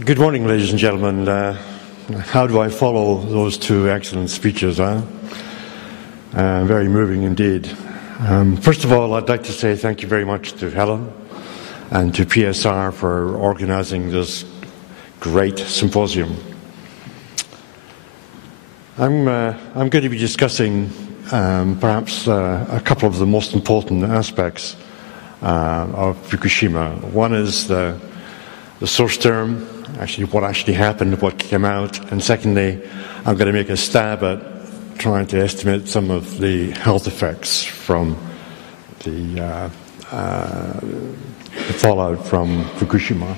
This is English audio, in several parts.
Good morning, ladies and gentlemen. How do I follow those two excellent speeches? Very moving indeed. First of all, I'd like to say thank you very much to Helen and to PSR for organising this great symposium. I'm going to be discussing perhaps a couple of the most important aspects of Fukushima. One is the source term, actually what actually happened, what came out, and secondly, I'm going to make a stab at trying to estimate some of the health effects from the fallout from Fukushima.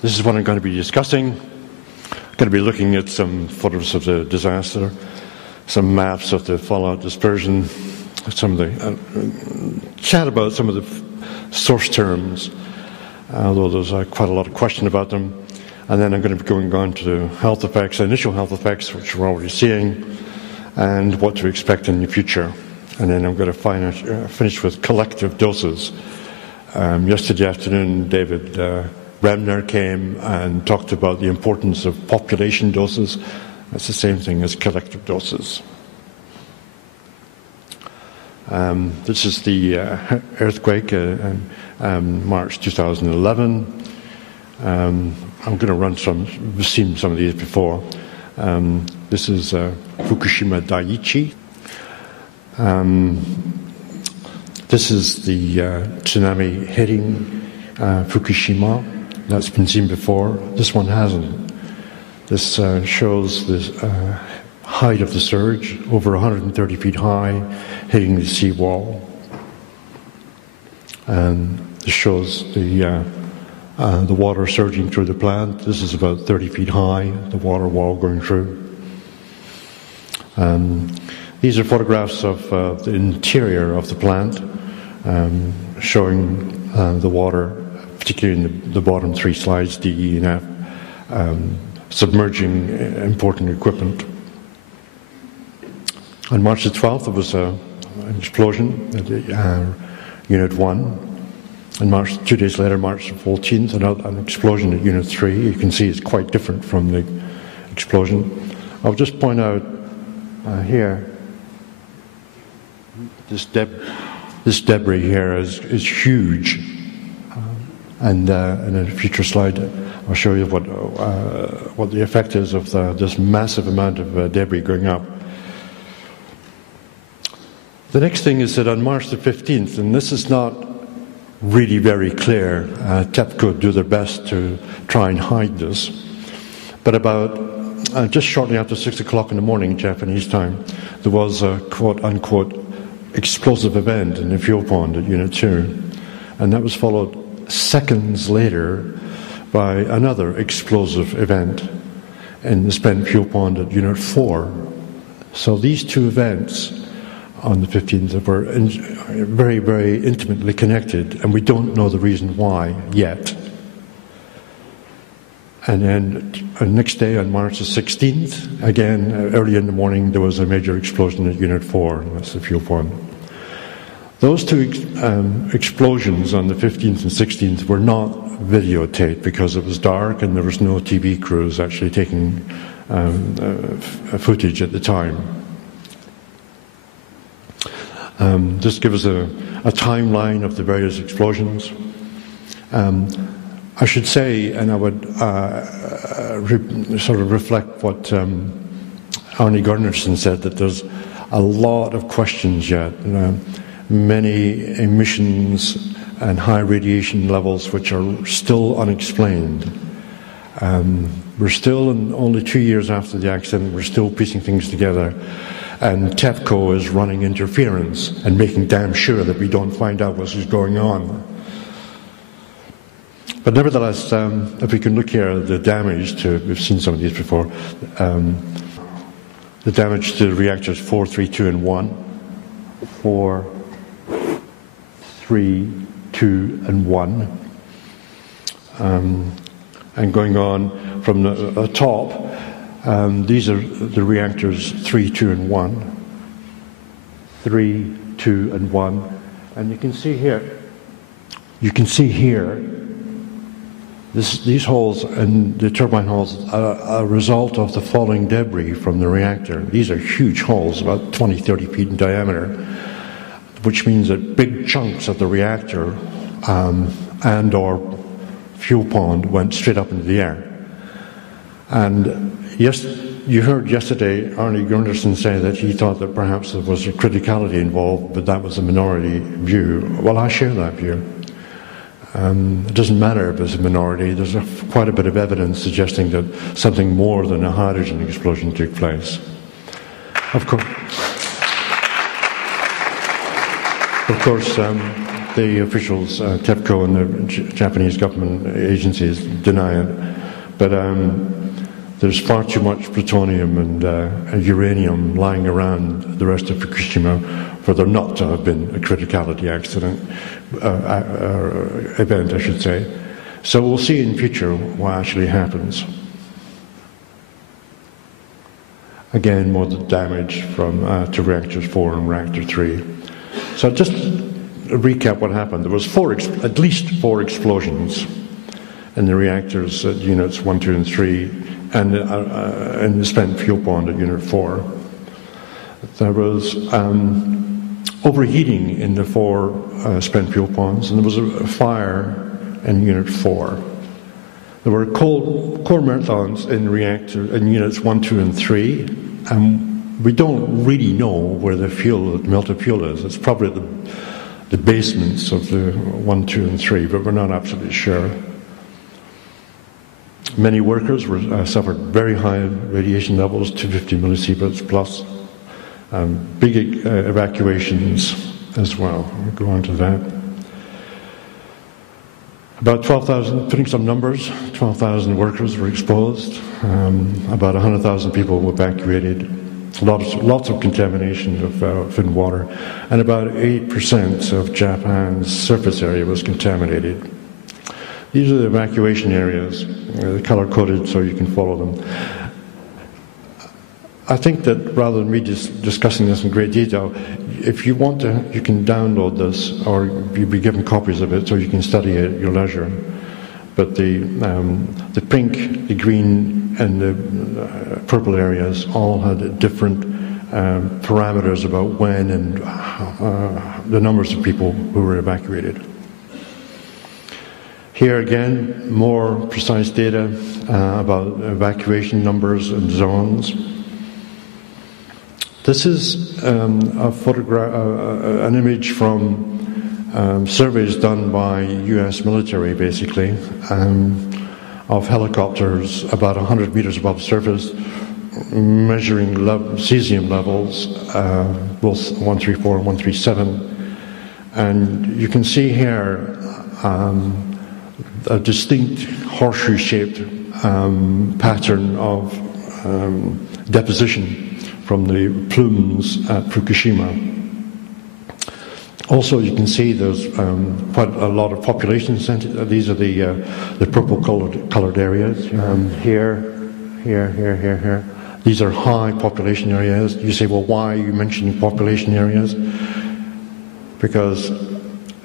This is what I'm going to be discussing. I'm going to be looking at some photos of the disaster, some maps of the fallout dispersion, some of the chat about some of the source terms, although there's quite a lot of question about them. And then I'm going to be going on to health effects, initial health effects, which we're already seeing, and what to expect in the future. And then I'm going to finish with collective doses. Yesterday afternoon, David Bremner came and talked about the importance of population doses. That's the same thing as collective doses. This is the earthquake in March 2011. I'm going to run some, we've seen some of these before. This is Fukushima Daiichi. This is the tsunami hitting Fukushima. That's been seen before. This one hasn't. This shows the height of the surge, over 130 feet high, hitting the seawall. And this shows the water surging through the plant. This is about 30 feet high, the water wall going through. These are photographs of the interior of the plant, showing the water, particularly in the bottom three slides, D, E, and F, submerging important equipment. On March the 12th, there was an explosion at Unit 1. And 2 days later, March the 14th, an explosion at Unit 3. You can see it's quite different from the explosion. I'll just point out here, this debris here is huge. And in a future slide, I'll show you what the effect is of this massive amount of debris going up. The next thing is that on March the 15th, and this is not really very clear, TEPCO do their best to try and hide this, but about just shortly after 6 o'clock in the morning, Japanese time, there was a quote-unquote explosive event in the fuel pond at Unit 2, and that was followed seconds later by another explosive event in the spent fuel pond at Unit 4. So these two events on the 15th were very, very intimately connected, and we don't know the reason why yet. And then the next day, on March the 16th, again, early in the morning, there was a major explosion at Unit 4, that's the fuel pond. Those two explosions on the 15th and 16th were not videotaped because it was dark and there was no TV crews actually taking footage at the time. Just give us a timeline of the various explosions. I should say, and I would sort of reflect what Arne Gunnarsson said, that there's a lot of questions yet. Many emissions and high radiation levels which are still unexplained. We're still, only 2 years after the accident, we're still piecing things together. And TEPCO is running interference and making damn sure that we don't find out what's going on. But nevertheless, if we can look here at the damage to, we've seen some of these before, the damage to the reactors 4, 3, 2, and 1. 4, 3, 2, and 1. And going on from the top, these are the reactors 3, 2, and 1. 3, 2, and 1. And you can see here These holes and the turbine holes are a result of the falling debris from the reactor. These are huge holes, about 20, 30 feet in diameter, which means that big chunks of the reactor and or fuel pond went straight up into the air. And yes, you heard yesterday Arne Gundersen say that he thought that perhaps there was a criticality involved, but that was a minority view. Well, I share that view. It doesn't matter if it's a minority. There's quite a bit of evidence suggesting that something more than a hydrogen explosion took place. Of course, the officials, TEPCO and the Japanese government agencies deny it. But there's far too much plutonium and uranium lying around the rest of Fukushima for there not to have been a criticality accident, event, I should say. So we'll see in future what actually happens. Again, more damage from to reactors 4 and reactor 3. So just to recap what happened. There was at least four explosions in the reactors at units 1, 2, and 3, and in the spent fuel pond at unit 4. There was overheating in the 4 spent fuel ponds, and there was a fire in unit 4. There were core marathons in units 1, 2, and 3, and we don't really know where the melted fuel is. It's probably the basements of the 1, 2, and 3, but we're not absolutely sure. Many workers suffered very high radiation levels, 250 millisieverts plus. Big evacuations as well. We'll go on to that. About 12,000, putting some numbers, 12,000 workers were exposed. About 100,000 people were evacuated. Lots of contamination of food and water. And about 8% of Japan's surface area was contaminated. These are the evacuation areas, they're color-coded so you can follow them. I think that rather than me discussing this in great detail, if you want to, you can download this, or you'll be given copies of it so you can study it at your leisure. But the pink, the green, and the purple areas all had different parameters about when and the numbers of people who were evacuated. Here again, more precise data about evacuation numbers and zones. This is a photograph, an image from surveys done by U.S. military, basically, of helicopters about 100 meters above surface, measuring cesium levels, both 134 and 137. And you can see here a distinct horseshoe-shaped pattern of deposition from the plumes at Fukushima. Also, you can see there's quite a lot of population centers. These are the purple-colored areas. Here. These are high population areas. You say, well, why are you mentioning population areas? Because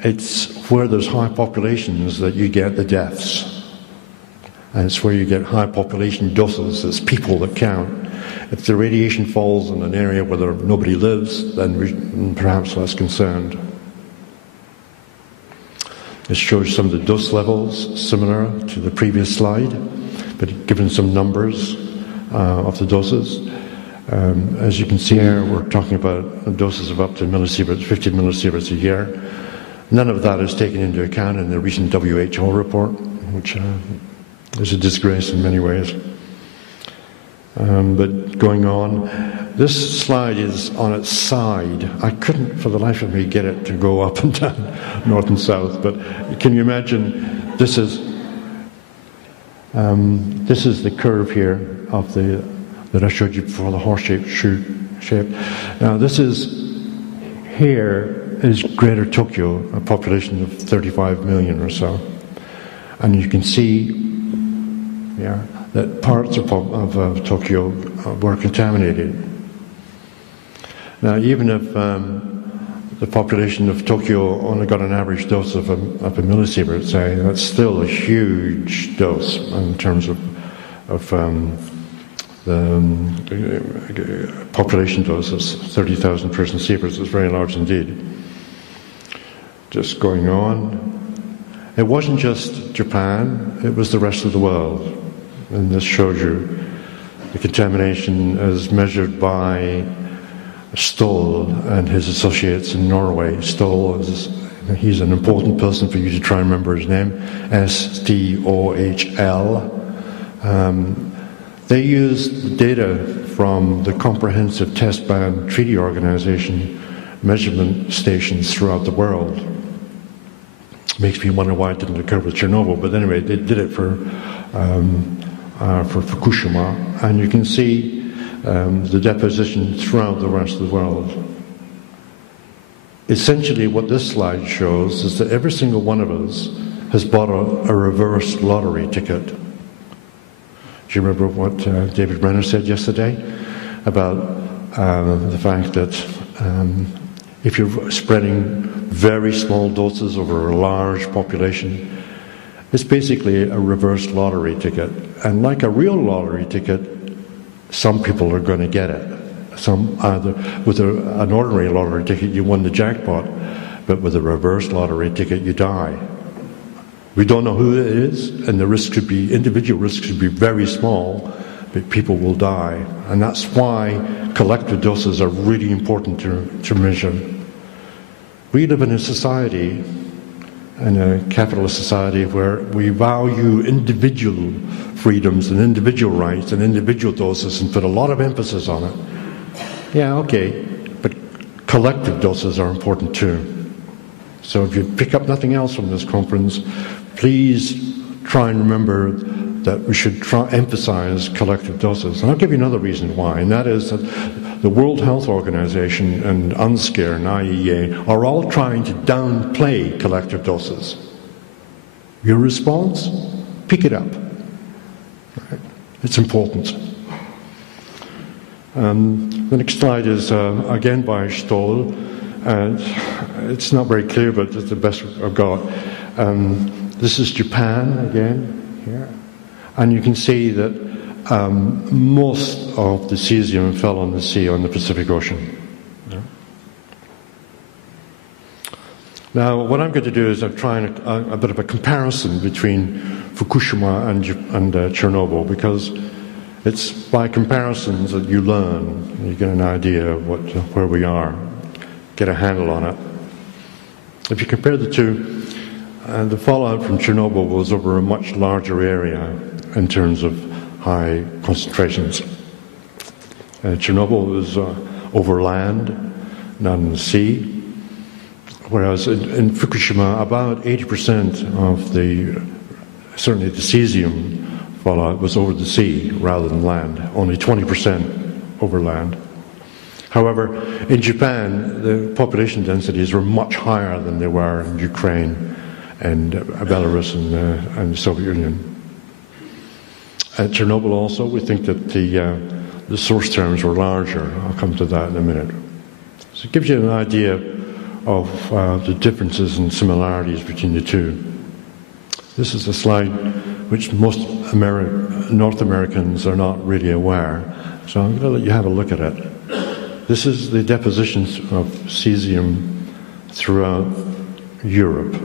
it's where there's high populations that you get the deaths. And it's where you get high population doses. It's people that count. If the radiation falls in an area where nobody lives, then we're perhaps less concerned. This shows some of the dose levels, similar to the previous slide, but given some numbers of the doses. As you can see here, we're talking about doses of up to millisieverts, 50 millisieverts a year. None of that is taken into account in the recent WHO report, which is a disgrace in many ways. But going on, this slide is on its side. I couldn't for the life of me get it to go up and down, north and south, but can you imagine, this is the curve here of that I showed you before, the horse-shaped shape. Now this here is Greater Tokyo, a population of 35 million or so. And you can see that parts of Tokyo were contaminated. Now, even if the population of Tokyo only got an average dose of a millisievert, say, that's still a huge dose in terms of the population doses. 30,000 person sieverts is very large indeed. Just going on. It wasn't just Japan, it was the rest of the world. And this shows you the contamination as measured by Stoll and his associates in Norway. Stoll he's an important person for you to try and remember his name, S-T-O-H-L. They used data from the Comprehensive Test Ban Treaty Organization measurement stations throughout the world. Makes me wonder why it didn't occur with Chernobyl, but anyway, they did it for Fukushima, and you can see the deposition throughout the rest of the world. Essentially, what this slide shows is that every single one of us has bought a reverse lottery ticket. Do you remember what David Brenner said yesterday about the fact that if you're spreading very small doses over a large population, it's basically a reverse lottery ticket. And like a real lottery ticket, some people are going to get it. Some either with an ordinary lottery ticket, you won the jackpot, but with a reverse lottery ticket, you die. We don't know who it is, and the risk could be, individual risks could be very small, but people will die. And that's why collective doses are really important to measure. We live in a society, in a capitalist society, where we value individual freedoms and individual rights and individual doses and put a lot of emphasis on it. Yeah, okay, but collective doses are important too. So if you pick up nothing else from this conference, please try and remember that we should emphasize collective doses. And I'll give you another reason why, and that is that the World Health Organization and UNSCARE and IEA are all trying to downplay collective doses. Your response? Pick it up. Right? It's important. The next slide is again by Stoll. It's not very clear, but it's the best I've got. This is Japan again here. And you can see that most of the cesium fell on the sea on the Pacific Ocean. Yeah. Now, what I'm going to do is I'm trying a bit of a comparison between Fukushima and Chernobyl, because it's by comparisons that you learn, you get an idea of where we are, get a handle on it. If you compare the two, the fallout from Chernobyl was over a much larger area in terms of high concentrations. Chernobyl was over land, not in the sea, whereas in Fukushima, about 80% of certainly the cesium fallout was over the sea rather than land, only 20% over land. However, in Japan, the population densities were much higher than they were in Ukraine and Belarus and the Soviet Union. At Chernobyl also, we think that the source terms were larger. I'll come to that in a minute. So it gives you an idea of the differences and similarities between the two. This is a slide which most North Americans are not really aware, so I'm going to let you have a look at it. This is the depositions of cesium throughout Europe.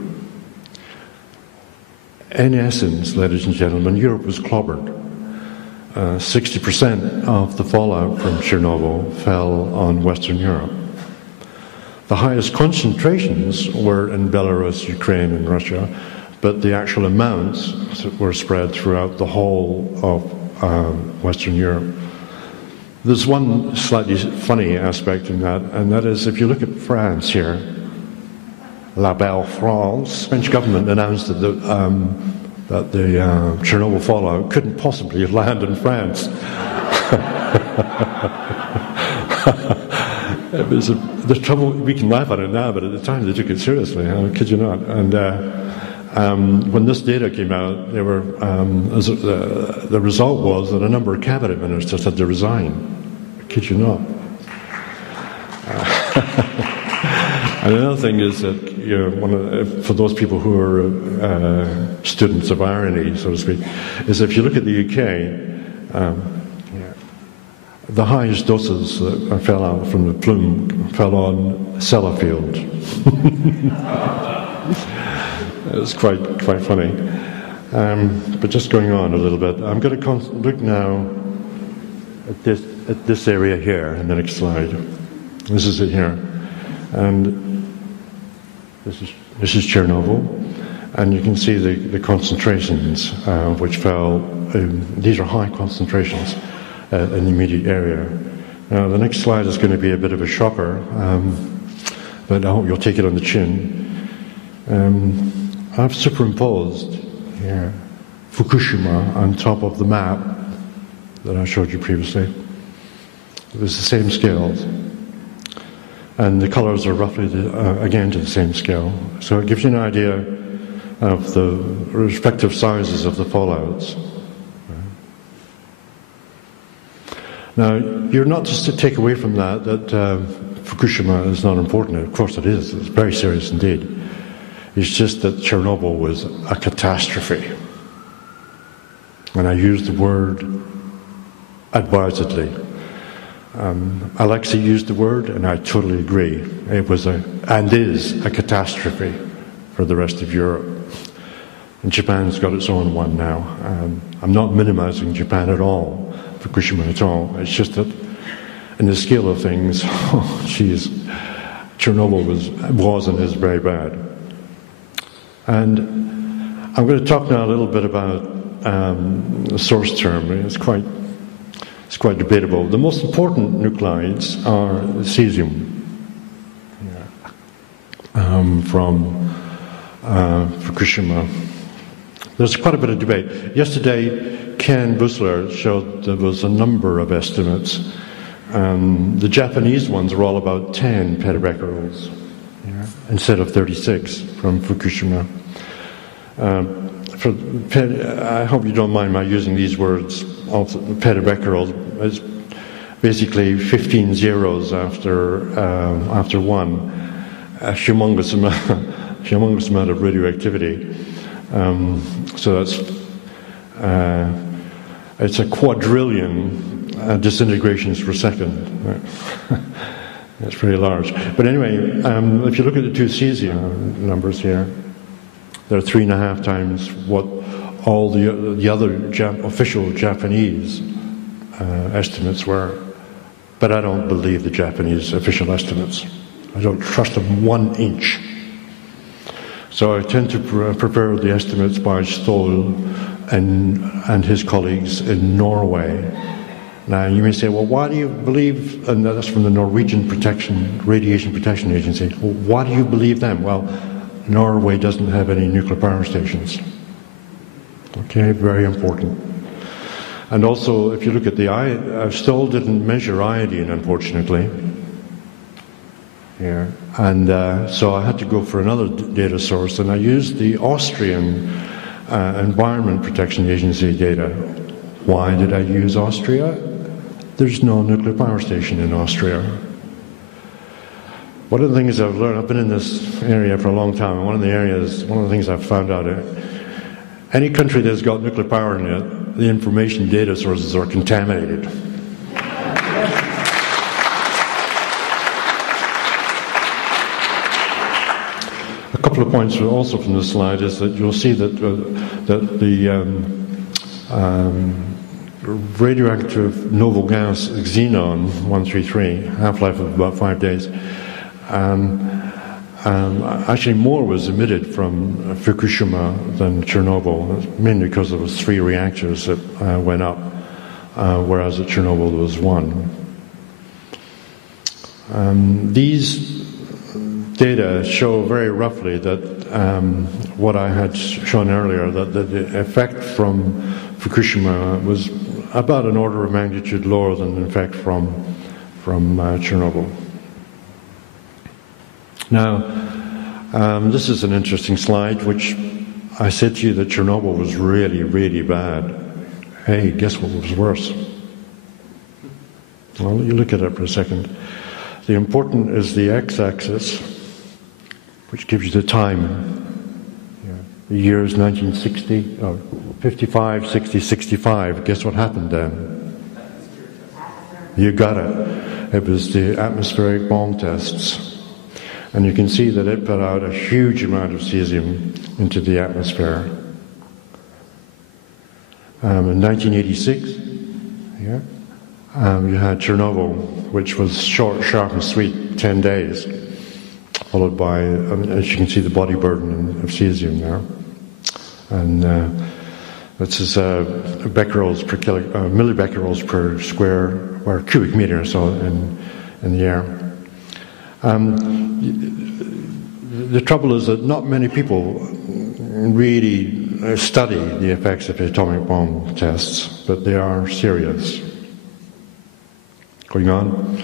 In essence, ladies and gentlemen, Europe was clobbered. 60% of the fallout from Chernobyl fell on Western Europe. The highest concentrations were in Belarus, Ukraine, and Russia, but the actual amounts were spread throughout the whole of Western Europe. There's one slightly funny aspect in that, and that is if you look at France here, La Belle France, the French government announced that the Chernobyl fallout couldn't possibly land in France. It was the trouble. We can laugh at it now, but at the time they took it seriously. I kid you not. And when this data came out, they were the result was that a number of cabinet ministers had to resign. I kid you not. And another thing is that, for those people who are students of irony, so to speak, is if you look at the UK, the highest doses that fell out from the plume fell on Sellafield. It was quite funny. But just going on a little bit, I'm going to look now at this area here in the next slide. This is it here, and this is Chernobyl, and you can see the concentrations which fell. These are high concentrations in the immediate area. Now the next slide is going to be a bit of a shocker, but I hope you'll take it on the chin. I've superimposed here Fukushima on top of the map that I showed you previously. It was the same scales, and the colors are roughly again to the same scale, so it gives you an idea of the respective sizes of the fallouts. Now, you're not just to take away from that Fukushima is not important. Of course it is. It's very serious indeed. It's just that Chernobyl was a catastrophe. And I use the word advisedly. Alexei used the word, and I totally agree. It was and is a catastrophe for the rest of Europe. And Japan's got its own one now. I'm not minimizing Japan at all, Fukushima at all. It's just that in the scale of things, oh, geez, Chernobyl was and is very bad. And I'm going to talk now a little bit about the source term. It's quite debatable. The most important nuclides are cesium from Fukushima. There's quite a bit of debate. Yesterday, Ken Bussler showed there was a number of estimates. The Japanese ones were all about 10 petabecquerels instead of 36 from Fukushima. I hope you don't mind my using these words. Petabecquerel is basically 15 zeros after one. A humongous amount of radioactivity. So it's a quadrillion disintegrations per second. It's pretty large. But anyway, if you look at the two cesium numbers here, they're 3.5 times what all the other official Japanese estimates were. But I don't believe the Japanese official estimates. I don't trust them 1 inch. So I tend to prepare the estimates by Stoll and his colleagues in Norway. Now you may say, well, why do you believe, and that's from the Norwegian Radiation Protection Agency, well, why do you believe them? Well, Norway doesn't have any nuclear power stations. Okay, very important. And also, if you look at the Stoll didn't measure iodine, unfortunately. Here. And so I had to go for another data source, and I used the Austrian Environment Protection Agency data. Why did I use Austria? There's no nuclear power station in Austria. One of the things I've learned, I've been in this area for a long time, and one of the things I've found out, any country that's got nuclear power in it, the information data sources are contaminated. A couple of points also from this slide is that you'll see that the radioactive noble gas xenon-133, half-life of about 5 days, actually more was emitted from Fukushima than Chernobyl, mainly because there was 3 reactors that went up, whereas at Chernobyl there was 1. These data show very roughly that what I had shown earlier, that the effect from Fukushima was about an order of magnitude lower than the effect from Chernobyl. Now, this is an interesting slide, which I said to you that Chernobyl was really, really bad. Hey, guess what was worse? Well, you look at it for a second. The important is the x-axis, which gives you the time. The year is 1960, or 55, 60, 65. Guess what happened then? You got it. It was the atmospheric bomb tests. And you can see that it put out a huge amount of cesium into the atmosphere. In 1986, you had Chernobyl, which was short, sharp, and sweet, 10 days, followed by, as you can see, the body burden of cesium there. And this is becquerels per millibecquerels per square or cubic meter, so in the air. The trouble is that not many people really study the effects of atomic bomb tests, but they are serious. Going on.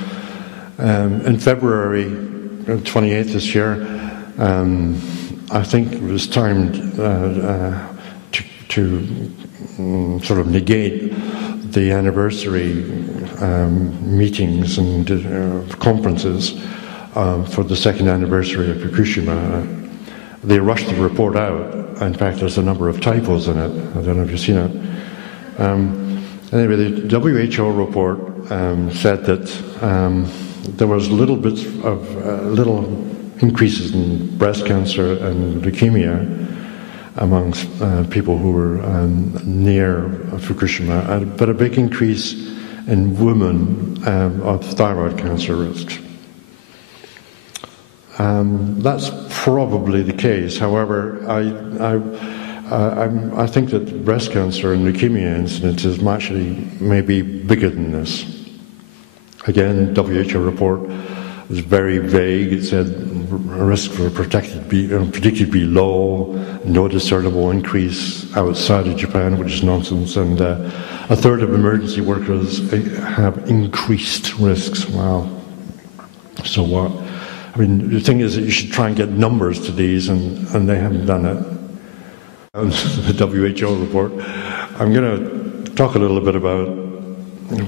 In February 28th this year, I think it was timed to sort of negate the anniversary meetings and conferences for the second anniversary of Fukushima. They rushed the report out. In fact, there's a number of typos in it. I don't know if you've seen it. Anyway, the WHO report said that there was little increases in breast cancer and leukemia amongst people who were near Fukushima, but a big increase in women of thyroid cancer risks. That's probably the case. However, I think that breast cancer and leukemia incidence is actually maybe bigger than this. Again, WHO report was very vague. It said risk for predicted to be low, no discernible increase outside of Japan, which is nonsense, and a third of emergency workers have increased risks. Wow. So what? I mean, the thing is that you should try and get numbers to these, and they haven't done it. The WHO report. I'm going to talk a little bit about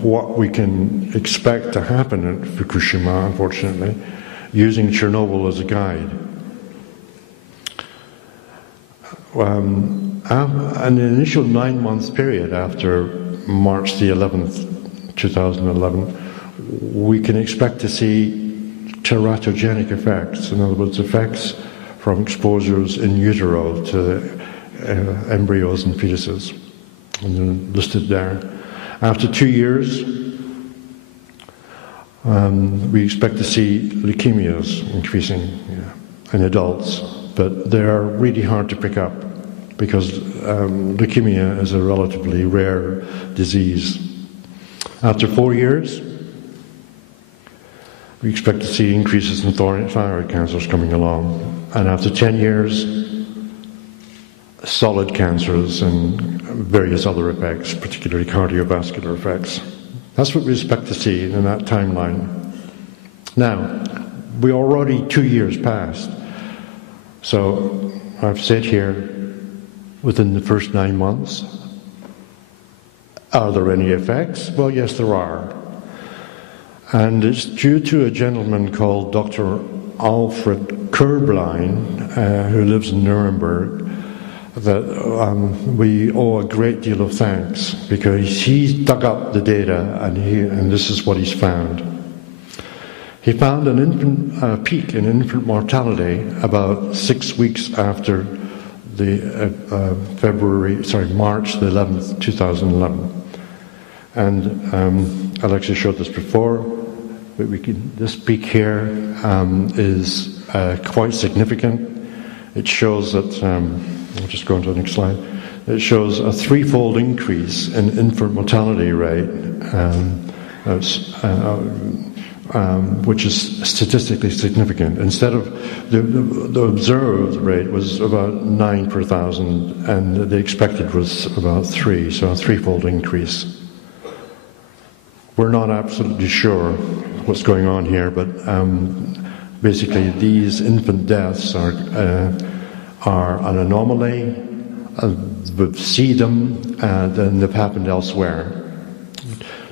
what we can expect to happen at Fukushima, unfortunately, using Chernobyl as a guide. An initial 9-month period after March the 11th, 2011, we can expect to see teratogenic effects, in other words, effects from exposures in utero to embryos and fetuses, and they're listed there. After 2 years, we expect to see leukemias increasing in adults, but they are really hard to pick up because leukemia is a relatively rare disease. After 4 years, we expect to see increases in thyroid cancers coming along, and after 10 years, solid cancers and various other effects, particularly cardiovascular effects. That's what we expect to see in that timeline. Now, we're already 2 years past, so I've said here, within the first 9 months, are there any effects? Well, yes, there are. And it's due to a gentleman called Dr. Alfred Körblein, who lives in Nuremberg, that we owe a great deal of thanks, because he's dug up the data and this is what he's found. He found an infant peak in infant mortality about 6 weeks after the March the 11th, 2011. And Alexia showed this before, but this peak here is quite significant. It shows that, I'll just go on to the next slide. It shows a 3-fold increase in infant mortality rate, which is statistically significant. Instead of the observed rate was about 9 per 1,000, and the expected was about 3, so a 3-fold increase. We're not absolutely sure what's going on here, but basically these infant deaths are an anomaly. We see them, and they've happened elsewhere.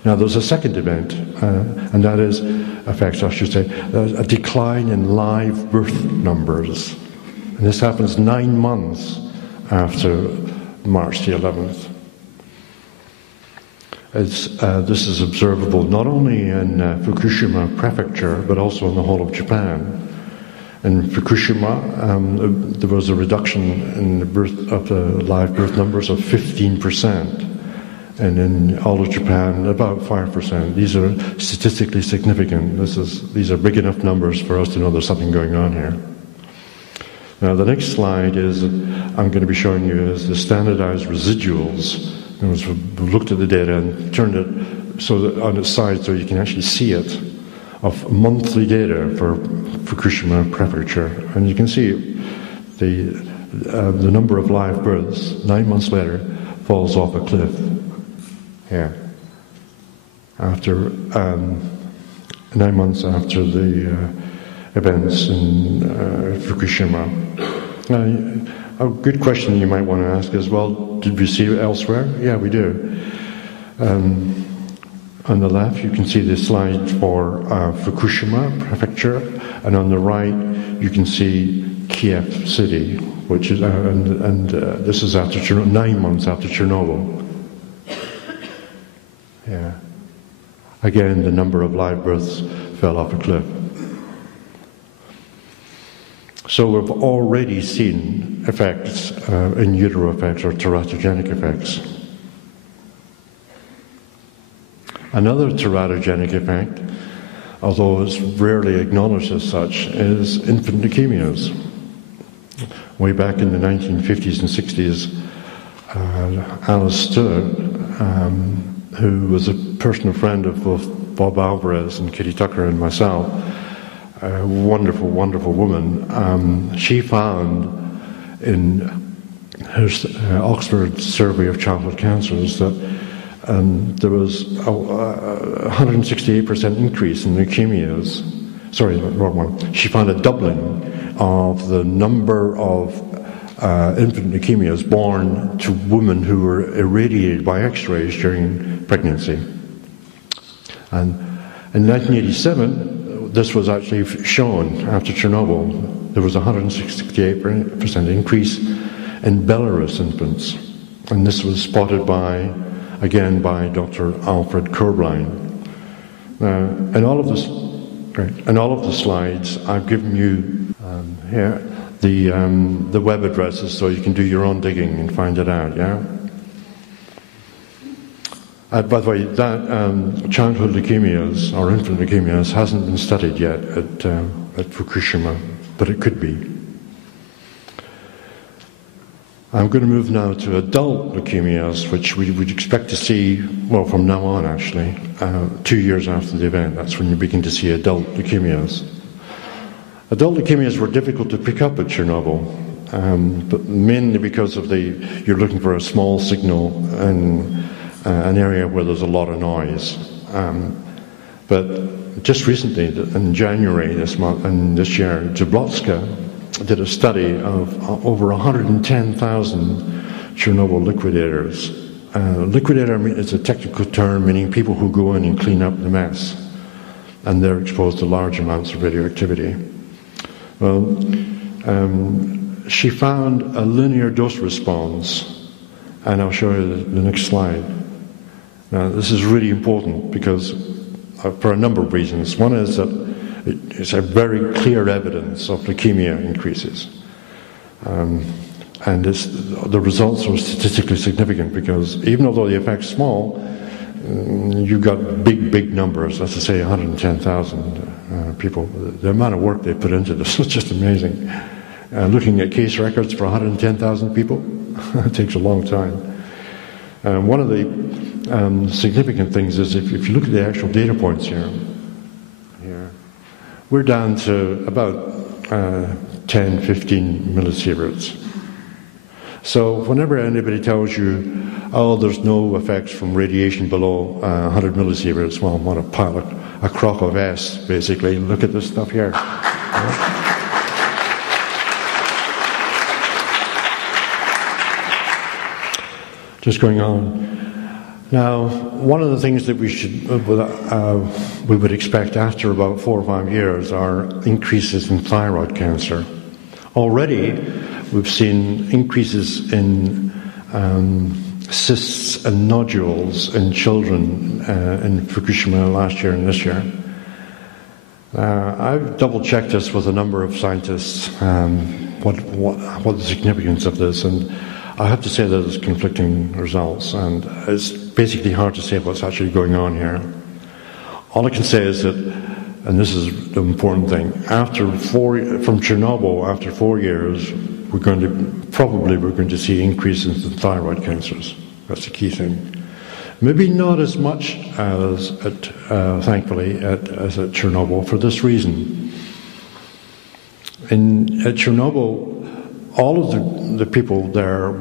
Now there's a second event, and that is effects, I should say, a decline in live birth numbers. And this happens 9 months after March the 11th. This is observable not only in Fukushima prefecture, but also in the whole of Japan. In Fukushima, there was a reduction in the live birth numbers of 15%. And in all of Japan, about 5%. These are statistically significant. These are big enough numbers for us to know there's something going on here. Now, the next slide I'm going to be showing you is the standardized residuals. We looked at the data and turned it so that on its side so you can actually see it, of monthly data for Fukushima prefecture. And you can see the number of live births 9 months later falls off a cliff. Here, after 9 months after the events in Fukushima. A good question you might want to ask is, well, did we see it elsewhere? Yeah, we do. On the left, you can see the slide for Fukushima prefecture, and on the right, you can see Kiev city, which is, this is after 9 months after Chernobyl. Yeah. Again, the number of live births fell off a cliff. So we've already seen effects, in utero effects or teratogenic effects. Another teratogenic effect, although it's rarely acknowledged as such, is infant leukemias. Way back in the 1950s and 60s, Alice Stewart, who was a personal friend of both Bob Alvarez and Kitty Tucker and myself, a wonderful, wonderful woman. She found in her Oxford Survey of Childhood Cancers that there was a 168% increase in leukemias. Sorry, wrong one. She found a doubling of the number of infant leukemias born to women who were irradiated by X-rays during pregnancy. And in 1987, this was actually shown after Chernobyl. There was a 168% increase in Belarus infants. And this was spotted again by Dr. Alfred Kurblein. In all of the slides, I've given you here the web addresses so you can do your own digging and find it out, yeah? By the way, that childhood leukemias or infant leukemias hasn't been studied yet at Fukushima, but it could be. I'm going to move now to adult leukemias, which we would expect to see, well, from now on actually, 2 years after the event. That's when you begin to see adult leukemias. Adult leukemias were difficult to pick up at Chernobyl, but mainly because of you're looking for a small signal in an area where there's a lot of noise. But just recently, in January this year, Jablotska did a study of over 110,000 Chernobyl liquidators. Liquidator is a technical term meaning people who go in and clean up the mess, and they're exposed to large amounts of radioactivity. Well, she found a linear dose response, and I'll show you the next slide. Now, this is really important because for a number of reasons. One is that it's a very clear evidence of leukemia increases. And the results are statistically significant because even although the effect's small, you've got big numbers, let's say 110,000 people. The amount of work they put into this is just amazing. Looking at case records for 110,000 people, it takes a long time. One of the significant things is if you look at the actual data points here, we're down to about 10, 15 millisieverts. So whenever anybody tells you, oh, there's no effects from radiation below 100 millisieverts, well, I'm going to pile a crock of S, basically. Look at this stuff here. Just going on. Now, one of the things that we would expect after about 4 or 5 years are increases in thyroid cancer. Already, we've seen increases in cysts and nodules in children in Fukushima last year and this year. I've double-checked this with a number of scientists, what the significance of this, and I have to say that there's conflicting results, and it's basically hard to say what's actually going on here. All I can say is that, and this is the important thing, from Chernobyl, after 4 years, we're going to see increases in thyroid cancers. That's the key thing. Maybe not as much as, thankfully, as at Chernobyl for this reason. At Chernobyl, all of the people there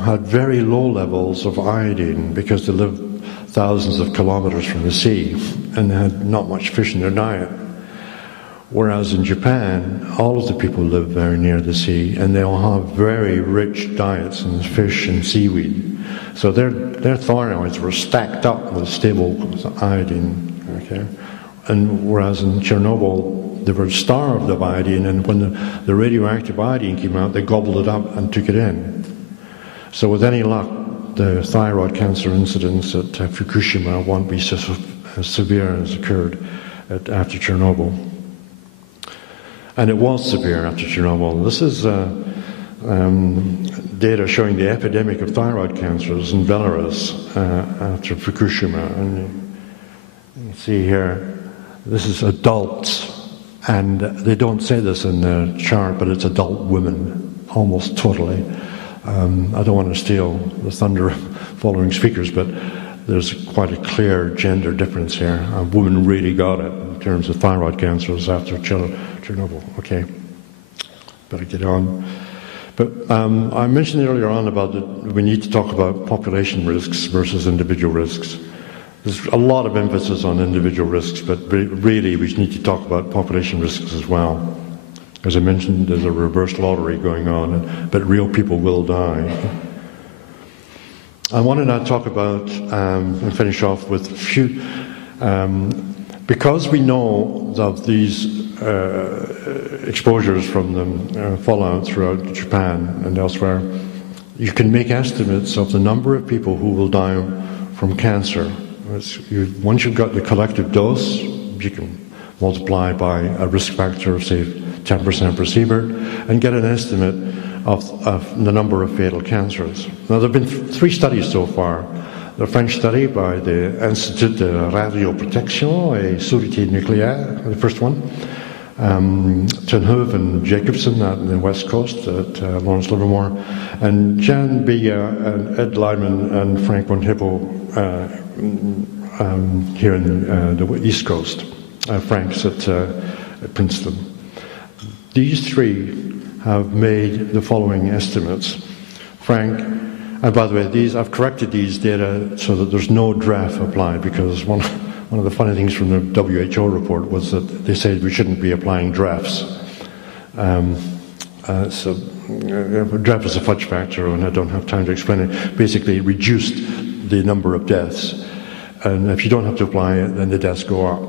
had very low levels of iodine because they lived thousands of kilometers from the sea and had not much fish in their diet. Whereas in Japan, all of the people live very near the sea and they all have very rich diets in fish and seaweed. So their thyroids were stacked up with stable iodine. Okay? And whereas in Chernobyl, they were starved of iodine, and when the radioactive iodine came out, they gobbled it up and took it in. So with any luck, the thyroid cancer incidence at Fukushima won't be so severe as occurred after Chernobyl. And it was severe after Chernobyl. This is data showing the epidemic of thyroid cancers in Belarus after Fukushima. And you can see here, this is adults. And they don't say this in the chart, but it's adult women, almost totally. I don't want to steal the thunder of following speakers, but there's quite a clear gender difference here. Women really got it in terms of thyroid cancers after Chernobyl. Okay, better get on. But I mentioned earlier on about that we need to talk about population risks versus individual risks. There's a lot of emphasis on individual risks, but really we need to talk about population risks as well. As I mentioned, there's a reverse lottery going on, but real people will die. I want to now talk about, and finish off with a few, because we know of these exposures from the fallout throughout Japan and elsewhere, you can make estimates of the number of people who will die from cancer. Once you've got the collective dose, you can multiply by a risk factor of, say, 10% per sievert, and get an estimate of the number of fatal cancers. Now, there have been 3 studies so far. The French study by the Institut de Radioprotection et Sûreté Nucléaire, the first one. Tenhove and Jacobson on the West Coast at Lawrence Livermore, and Jan Bia and Ed Lyman and Frank von Hippel here in the East Coast. Frank's at Princeton. These 3 have made the following estimates. Frank, and by the way, I've corrected these data so that there's no DREF applied, because one of the funny things from the WHO report was that they said we shouldn't be applying DREFs. So DREF is a fudge factor, and I don't have time to explain it. Basically, it reduced the number of deaths. And if you don't have to apply it, then the deaths go up.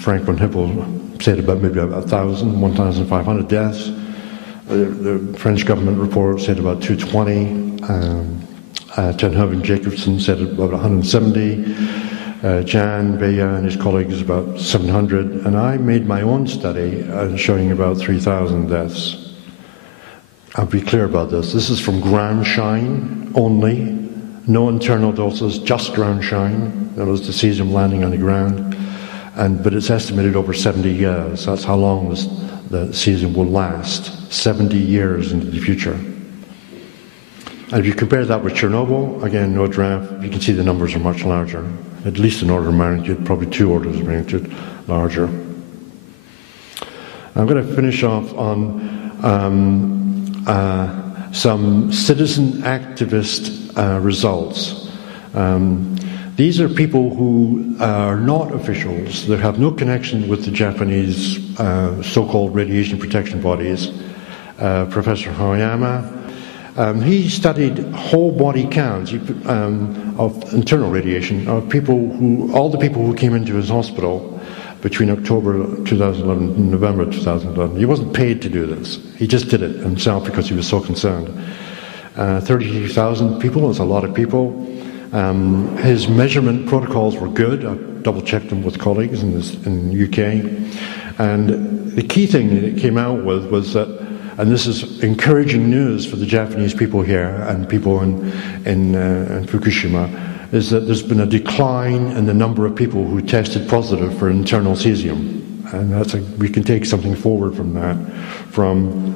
Frank von Hippel said about maybe 1,500 deaths. The French government report said about 220. Tenhove and Jacobson said about 170. Jan Bea and his colleagues about 700. And I made my own study showing about 3,000 deaths. I'll be clear about this. This is from ground shine only. No internal doses, just ground shine. That was the cesium landing on the ground. But it's estimated over 70 years. That's how long the cesium will last. 70 years into the future. And if you compare that with Chernobyl, again, no draft, you can see the numbers are much larger. At least an order of magnitude, probably 2 orders of magnitude larger. I'm going to finish off on some citizen activist results. These are people who are not officials. They have no connection with the Japanese so-called radiation protection bodies. Professor Hoyama, He studied whole body counts of internal radiation of all the people who came into his hospital between October 2011 and November 2011. He wasn't paid to do this. He just did it himself because he was so concerned. 33,000 people is a lot of people. His measurement protocols were good. I double-checked them with colleagues in the UK. And the key thing that it came out with was that, and this is encouraging news for the Japanese people here and people in Fukushima, is that there's been a decline in the number of people who tested positive for internal cesium. And we can take something forward from that, from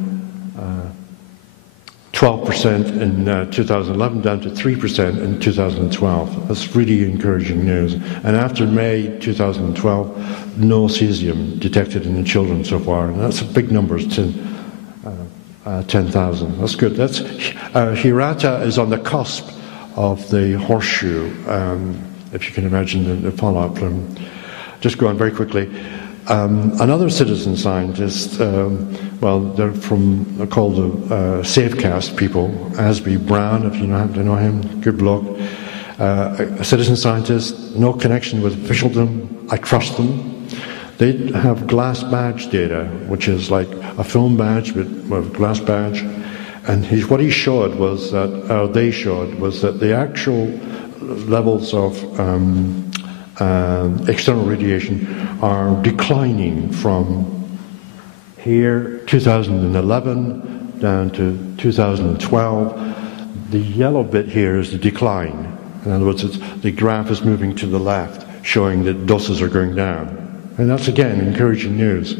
12% in 2011 down to 3% in 2012. That's really encouraging news. And after May 2012, no cesium detected in the children so far. And that's a big number, 10,000. That's good. Hirata is on the cusp of the horseshoe, if you can imagine the fallout from. Just go on very quickly. Another citizen scientist, they're called the Safecast people, Asby Brown, if you happen to know him, good bloke. A citizen scientist, no connection with officialdom, I trust them. They have glass badge data, which is like a film badge with a glass badge. And what they showed was that the actual levels of external radiation are declining from here, 2011, down to 2012. The yellow bit here is the decline. In other words, the graph is moving to the left, showing that doses are going down. And that's, again, encouraging news.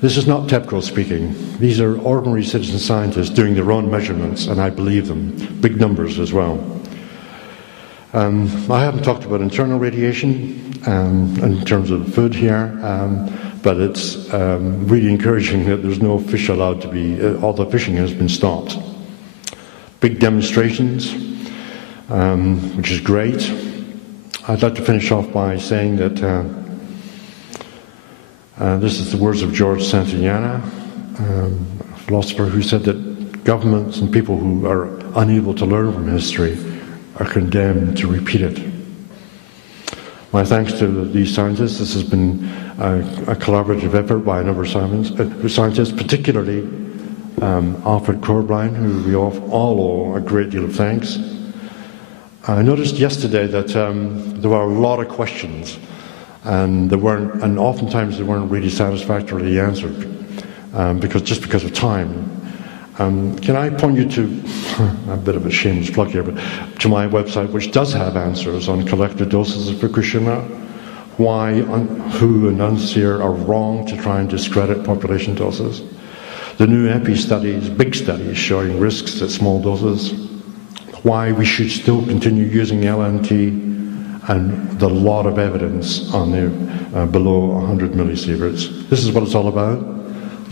This is not TEPCO speaking. These are ordinary citizen scientists doing their own measurements, and I believe them. Big numbers as well. I haven't talked about internal radiation in terms of food here, but it's really encouraging that there's no fish allowed to be, all the fishing has been stopped. Big demonstrations, which is great. I'd like to finish off by saying that this is the words of George Santayana, a philosopher who said that governments and people who are unable to learn from history are condemned to repeat it. My thanks to these scientists. This has been a collaborative effort by a number of scientists, particularly Alfred Corbline, who we all owe a great deal of thanks. I noticed yesterday that there were a lot of questions, and oftentimes they weren't really satisfactorily answered because of time. Can I point you to a bit of a shameless plug here, but to my website, which does have answers on collective doses of Fukushima, why WHO and UNSEER are wrong to try and discredit population doses, the new EPI studies, big studies showing risks at small doses, why we should still continue using LNT, and the lot of evidence on the below 100 millisieverts. This is what it's all about.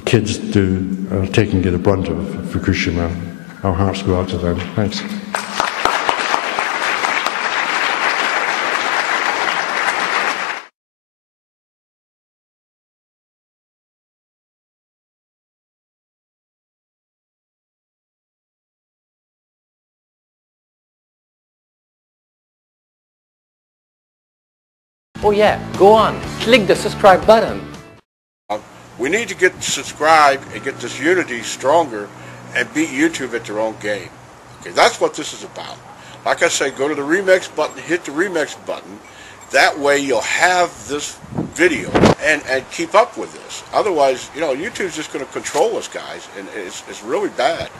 Kids are taking the brunt of Fukushima. Our hearts go out to them. Thanks. Oh yeah, go on, click the subscribe button. We need to get subscribed and get this unity stronger and beat YouTube at their own game. Okay, that's what this is about. Like I say, go to the remix button, hit the remix button. That way you'll have this video and keep up with this. Otherwise, YouTube's just going to control us, guys, and it's really bad.